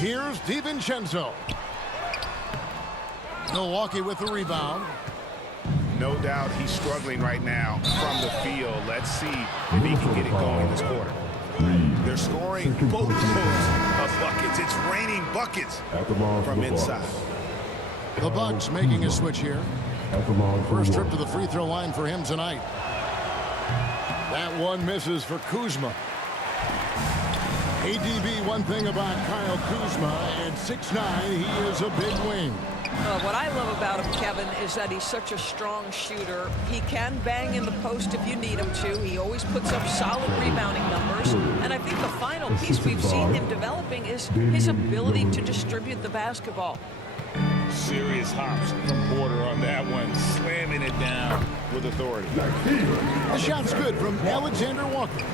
Here's DiVincenzo. Milwaukee with the rebound. No doubt he's struggling right now from the field. Let's see if he can get it going this quarter. They're scoring boatloads of buckets. It's raining buckets from inside. The Bucks making a switch here. First trip to the free throw line for him tonight. That one misses for Kuzma. ADB, one thing about Kyle Kuzma, at 6'9", he is a big wing. What I love about him, Kevin, is that he's such a strong shooter. He can bang in the post if you need him to. He always puts up solid rebounding numbers. And I think the final piece we've seen him developing is his ability to distribute the basketball. Serious hops from Porter on that one, slamming it down with authority. The shot's good from Alexander Walker.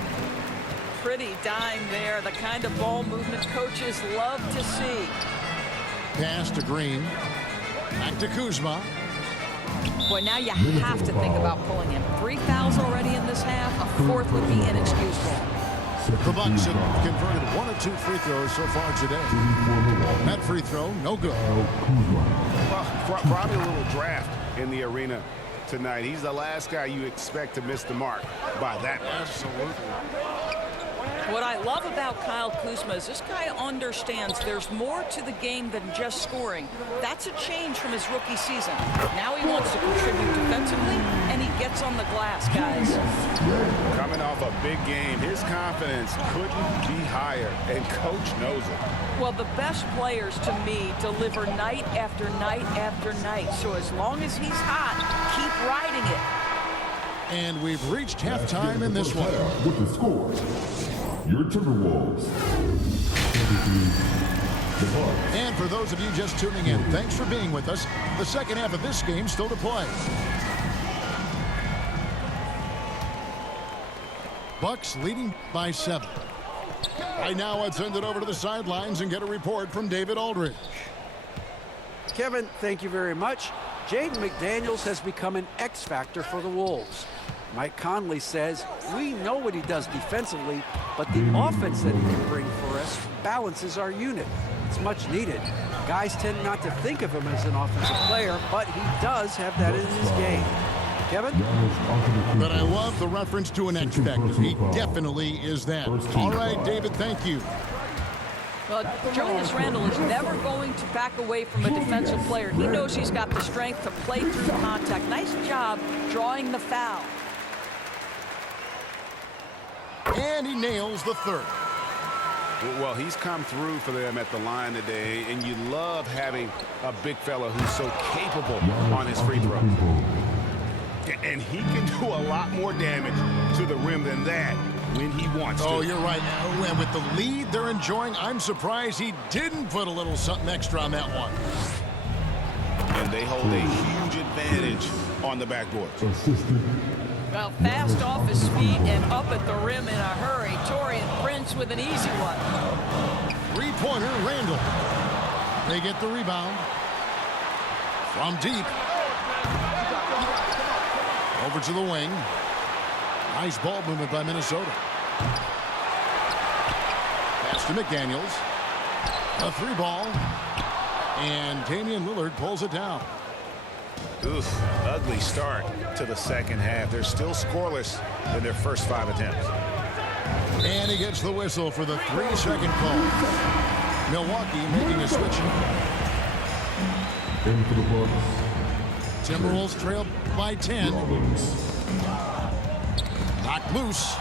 Pretty dime there, the kind of ball movement coaches love to see. Pass to Green. Back to Kuzma. Boy, now you have to think about pulling him. 3 fouls already in this half. A fourth would be inexcusable. The Bucks have converted 1 of 2 free throws so far today. That free throw, no good. Well, probably a little draft in the arena tonight. He's the last guy you expect to miss the mark by that much. Absolutely. What I love about Kyle Kuzma is this guy understands there's more to the game than just scoring. That's a change from his rookie season. Now he wants to contribute defensively, and he gets on the glass, guys. Coming off a big game, his confidence couldn't be higher, and coach knows it. Well, the best players, to me, deliver night after night after night. So as long as he's hot, keep riding it. And we've reached halftime in this one. With the score, your Timberwolves. And for those of you just tuning in, thanks for being with us. The second half of this game still to play. Bucks leading by 7. Right now, let's send it over to the sidelines and get a report from David Aldridge. Kevin, thank you very much. Jaden McDaniels has become an X factor for the Wolves. Mike Conley says, we know what he does defensively, but the offense that he can bring for us balances our unit. It's much needed. Guys tend not to think of him as an offensive player, but he does have that in his game. Kevin? But I love the reference to an X factor. He definitely is that. All right, David, thank you. Well, Julius Randle is never going to back away from a defensive player. He knows he's got the strength to play through contact. Nice job drawing the foul. And he nails the third. Well, he's come through for them at the line today, and you love having a big fella who's so capable on his free throw. And he can do a lot more damage to the rim than that when he wants to. Oh, you're right. And with the lead they're enjoying, I'm surprised he didn't put a little something extra on that one. And they hold a huge advantage on the backboard. Well, fast off his feet and up at the rim in a hurry. Taurean Prince with an easy one. Three-pointer, Randle. They get the rebound. From deep. Over to the wing. Nice ball movement by Minnesota. Pass to McDaniels. A 3-ball. And Damian Lillard pulls it down. Oof, ugly start to the second half. They're still scoreless in their first 5 attempts. And he gets the whistle for the 3-second call. Milwaukee making a switch. In for the Bucks. Timberwolves trail by 10. Knocked loose.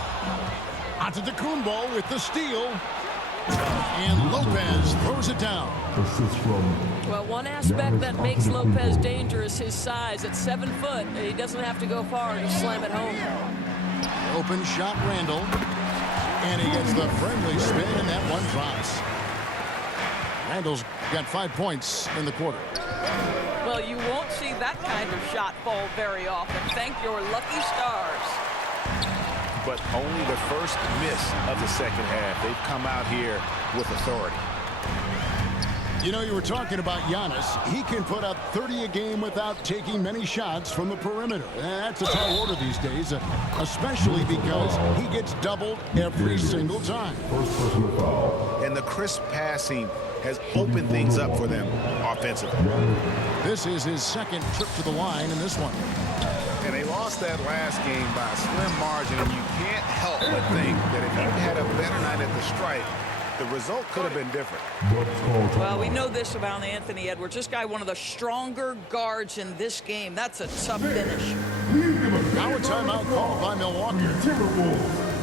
Antetokounmpo with the steal. And Lopez throws it down. Assist from. Well, one aspect that makes Lopez dangerous, his size. At 7 foot, he doesn't have to go far to slam it home. Open shot, Randle. And he gets the friendly spin, and that one drops. Randle's got 5 points in the quarter. Well, you won't see that kind of shot fall very often. Thank your lucky stars. But only the first miss of the second half. They've come out here with authority. You know, you were talking about Giannis. He can put up 30 a game without taking many shots from the perimeter. That's a tall order these days, especially because he gets doubled every single time. First personal foul. and the crisp passing has opened things up for them offensively. This is his second trip to the line in this one. And they lost that last game by a slim margin, and you can't help but think that if you had a better night at the stripe, the result could have been different. Well, we know this about Anthony Edwards. This guy, one of the stronger guards in this game. That's a tough finish. Now a timeout called by Milwaukee.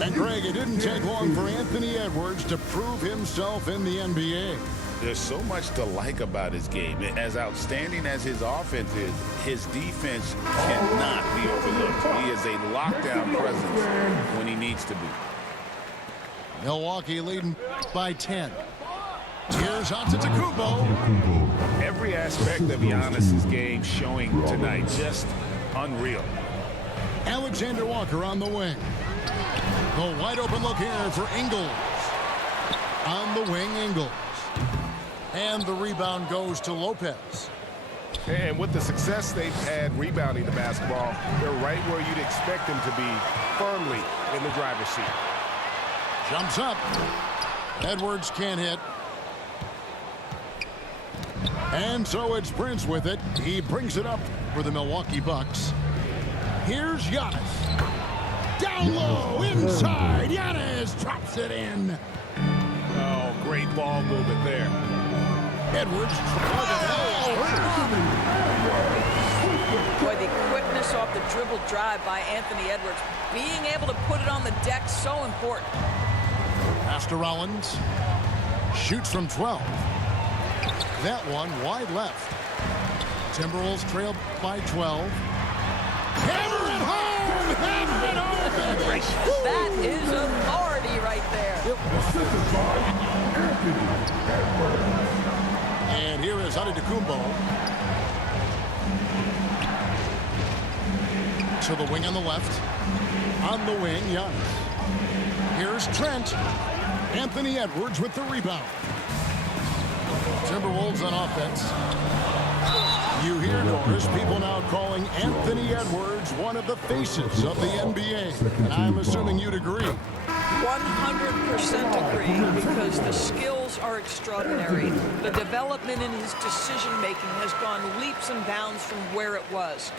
And Greg, it didn't take long for Anthony Edwards to prove himself in the NBA. There's so much to like about his game. As outstanding as his offense is, his defense cannot be overlooked. He is a lockdown presence when he needs to be. Milwaukee leading by 10. Here's Antetokounmpo. Every aspect of Giannis's game showing tonight, just unreal. Alexander Walker on the wing. The wide open look here for Ingles. On the wing, Ingles. And the rebound goes to Lopez. And with the success they've had rebounding the basketball, they're right where you'd expect them to be, firmly in the driver's seat. Jumps up. Edwards can't hit. And so it's Prince with it. He brings it up for the Milwaukee Bucks. Here's Giannis. Down low, inside. Giannis drops it in. Oh, great ball movement there. Edwards. Boy, the quickness off the dribble drive by Anthony Edwards. Being able to put it on the deck, so important. Pass to Rollins. Shoots from 12. That one wide left. Timberwolves trail by 12. Hammer it home! Hammer it home! That is authority right there. And here is Antetokounmpo. To the wing on the left. On the wing, Giannis. Here's Trent. Anthony Edwards with the rebound. Timberwolves on offense. You hear, Norris, people now calling Anthony Edwards one of the faces of the NBA. And I'm assuming you'd agree. 100% agree, because the skills are extraordinary. The development in his decision-making has gone leaps and bounds from where it was.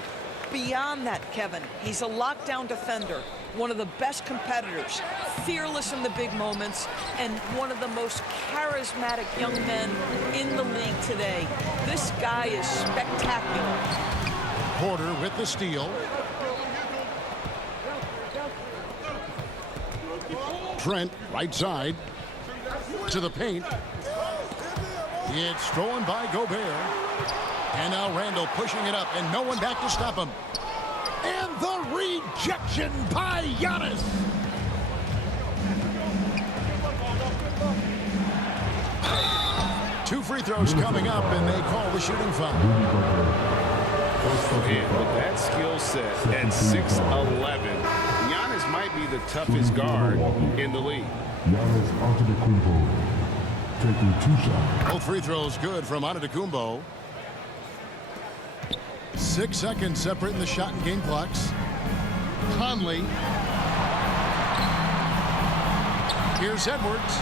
Beyond that, Kevin, he's a lockdown defender, one of the best competitors, fearless in the big moments, and one of the most charismatic young men in the league today. This guy is spectacular. Porter with the steal. Trent, right side, to the paint. It's stolen by Gobert. And now Randall pushing it up, and no one back to stop him. And the rejection by Giannis. Two free throws coming up, and they call the shooting foul. And with that skill set at 6'11", Giannis might be the toughest guard in the league. Giannis Antetokounmpo taking 2 shots. Both free throws good from Antetokounmpo. 6 seconds separating the shot and game clocks. Conley. Here's Edwards.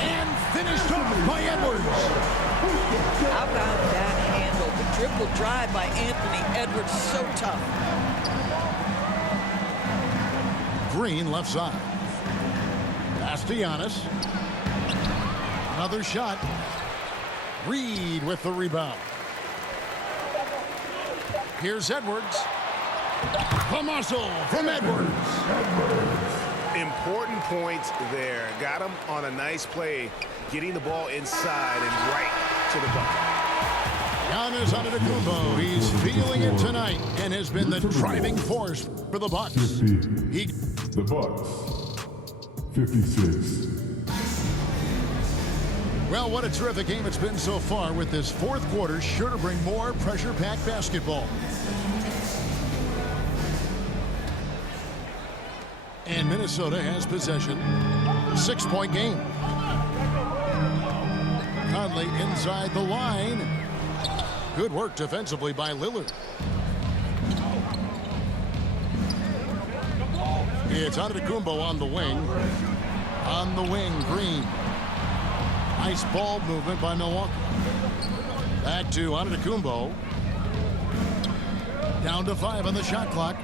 And finished off by Edwards. How about that handle? The dribble drive by Anthony Edwards, so tough. Green left side. Pass to Giannis. Another shot. Reed with the rebound. Here's Edwards. The muscle from Edwards. Important points there. Got him on a nice play, getting the ball inside and right to the bucket. Giannis Antetokounmpo, he's feeling it tonight and has been the driving force for the Bucks. 50. The Bucks. 56. Well, what a terrific game it's been so far, with this fourth quarter sure to bring more pressure-packed basketball. And Minnesota has possession. 6-point game. Conley inside the line. Good work defensively by Lillard. It's Antetokounmpo on the wing. On the wing, Green. Nice ball movement by Milwaukee. Back to Antetokounmpo. Down to 5 on the shot clock.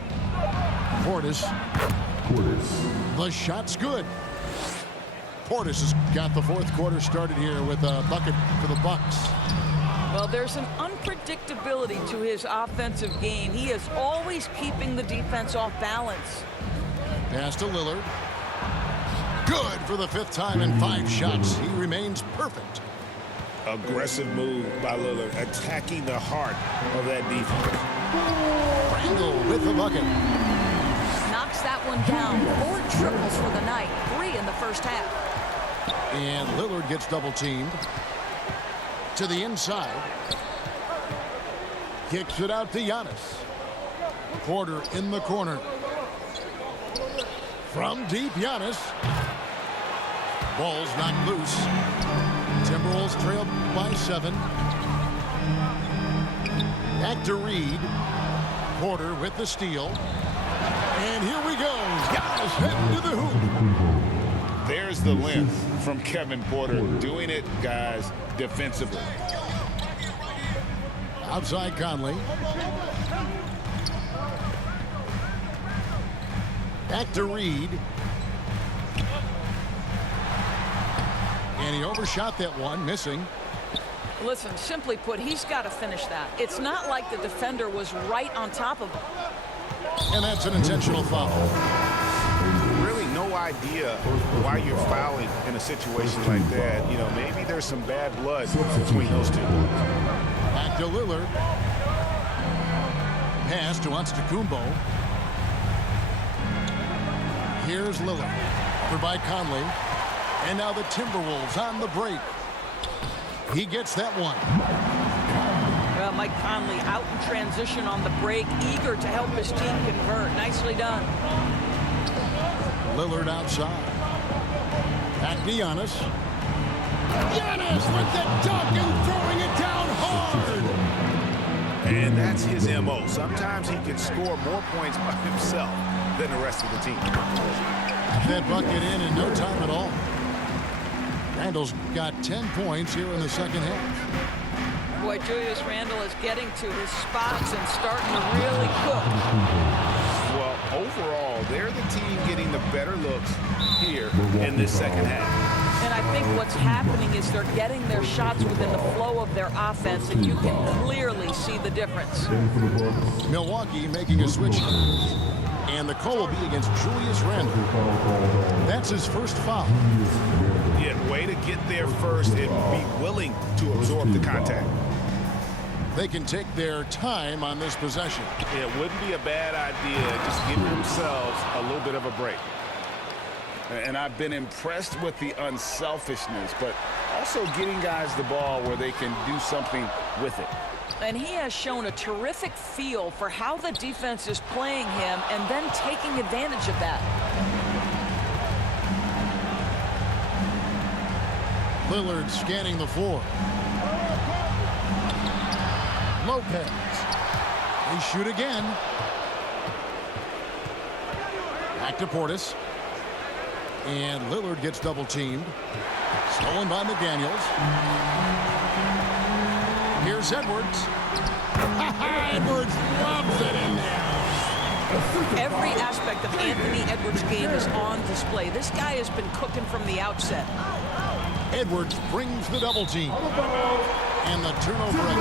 Portis. The shot's good. Portis has got the fourth quarter started here with a bucket for the Bucks. Well, there's an unpredictability to his offensive game. He is always keeping the defense off balance. Pass to Lillard. Good for the 5th time in 5 shots. He remains perfect. Aggressive move by Lillard, attacking the heart of that defense. Randall with the bucket. Knocks that one down. 4 triples for the night. 3 in the first half. And Lillard gets double teamed. To the inside. Kicks it out to Giannis. Porter in the corner. From deep, Giannis. Ball's knocked loose. Timberwolves trail by 7. Back to Reed. Porter with the steal. And here we go. Giannis heading to the hoop. There's the length from Kevin Porter, doing it, guys, defensively. Outside Conley. Back to Reed. And he overshot that one, missing. Listen, simply put, he's got to finish that. It's not like the defender was right on top of him. And that's an intentional foul. Really no idea why you're fouling in a situation like that. You know, maybe there's some bad blood between those two. Back to Lillard. Pass to Antetokounmpo. Here's Lillard. Over by Conley. And now the Timberwolves on the break. He gets that one. Well, Mike Conley out in transition on the break, eager to help his team convert. Nicely done. Lillard outside. Back to Giannis. Giannis with the dunk and throwing it down hard. And that's his MO. Sometimes he can score more points by himself than the rest of the team. That bucket in no time at all. Randall's got 10 points here in the second half. Boy, Julius Randle is getting to his spots and starting to really cook. Well, overall, they're the team getting the better looks here in this second half. And I think what's happening is they're getting their shots within the flow of their offense, and you can clearly see the difference. Milwaukee making a switch. And the call will be against Julius Randle. That's his first foul. Yeah, way to get there first and be willing to absorb the contact. They can take their time on this possession. It wouldn't be a bad idea just giving themselves a little bit of a break. And I've been impressed with the unselfishness, but also getting guys the ball where they can do something with it. And he has shown a terrific feel for how the defense is playing him and then taking advantage of that. Lillard scanning the floor. Lopez. They shoot again. Back to Portis. And Lillard gets double teamed. Stolen by McDaniels. Here's Edwards. Edwards lobs it in there. Every aspect of Anthony Edwards' game is on display. This guy has been cooking from the outset. Edwards brings the double team. And the turnover